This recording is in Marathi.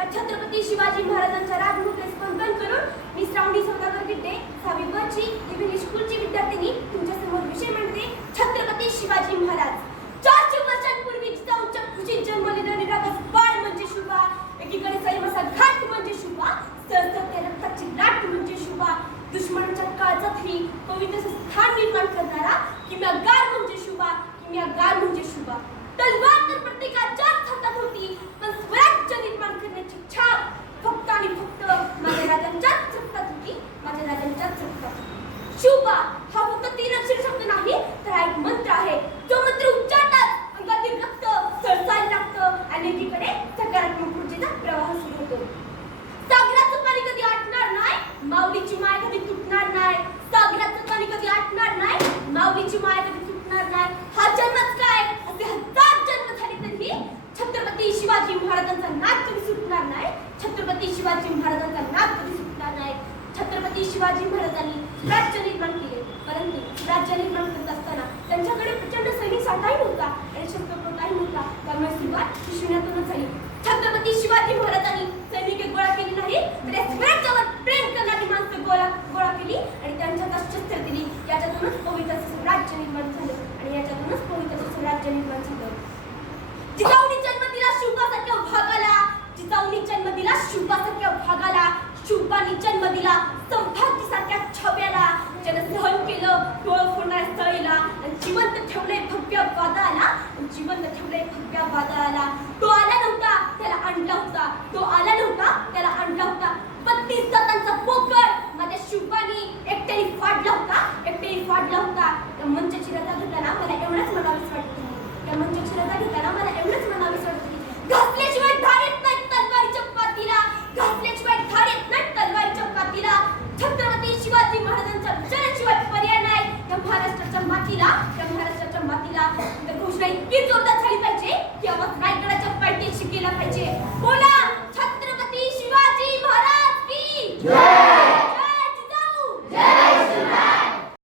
त्या छत्रपती शिवाजी महाराजांच्या राजमुखे स्पंदन करून मी श्रावणी सौदागर गिड्डे सहावी बची विभिन्न स्कूलची विद्यार्थिनी तुमच्यासमोर विषय म्हणते छत्रपती शिवाजी महाराज. चारशे वर्षांपूर्वी जिजाऊच्या खुशीत जन्मलेला निरागस बाळ म्हणजे शुभा. एकीकडे सैमाचा घाट म्हणजे शुभा. सळसळत्या रक्ताची लाट म्हणजे शुभा. दुश्मनाच्या काळजातही पवित्र स्थान निर्माण करणारा किंवा शिवाजी महाराजांचा नाद कधी सुटणार नाही. छत्रपती शिवाजी महाराजांनी राज्य निर्माण केले. परंतु राज्य निर्माण करत असताना त्यांच्याकडे प्रचंड सैनिक साठाही नव्हता आणि शस्त्रप्रताही नव्हता त्यामुळे सुरुवात ही शून्यातूनच झाली छत्रपती शिवाजी महाराजांनी सैनिके गोळा केली नाही तर या स्वराज्यावर प्रेम करणारी माणसं गोळा गोळा केली आणि त्यांच्यात शस्त्र दिली याच्यातूनच पवित्र असं राज्य निर्माण झालं आणि याच्यातूनच पवित्र असं राज्य निर्माण झालं जिजाऊनी जन्म दिला शुभासारख्या भागाला जिजाऊनी जन्म दिला शुभासारख्या भागाला आणि जन्म दिला सौभाग्यसारख्या छब्याला ज्यानं सहन केलं डोळं फोडणाऱ्या स्थळीला जिवंत ठेवले भव्य वादळाला जिवंत ठेवले भव्य वादळाला. तो आला नव्हता त्याला आणला होता. तो आला नव्हता त्याला आणला होता. बत्तीस जातांचा पोकळ माझ्या शिवपानी एकट्याने फाडला होता एकट्याने फाडला होता. त्या मंचाची रजा घेताना मला एवढंच म्हणावीच वाटतं. त्या मंचाची रजा घेताना मला मातीला त्या महाराष्ट्राच्या मातीला. तर घोषणा इतकी जोरदार झाली पाहिजे की आवाज रायगडाच्या पायथ्याशी केला पाहिजे. बोला छत्रपती शिवाजी महाराज की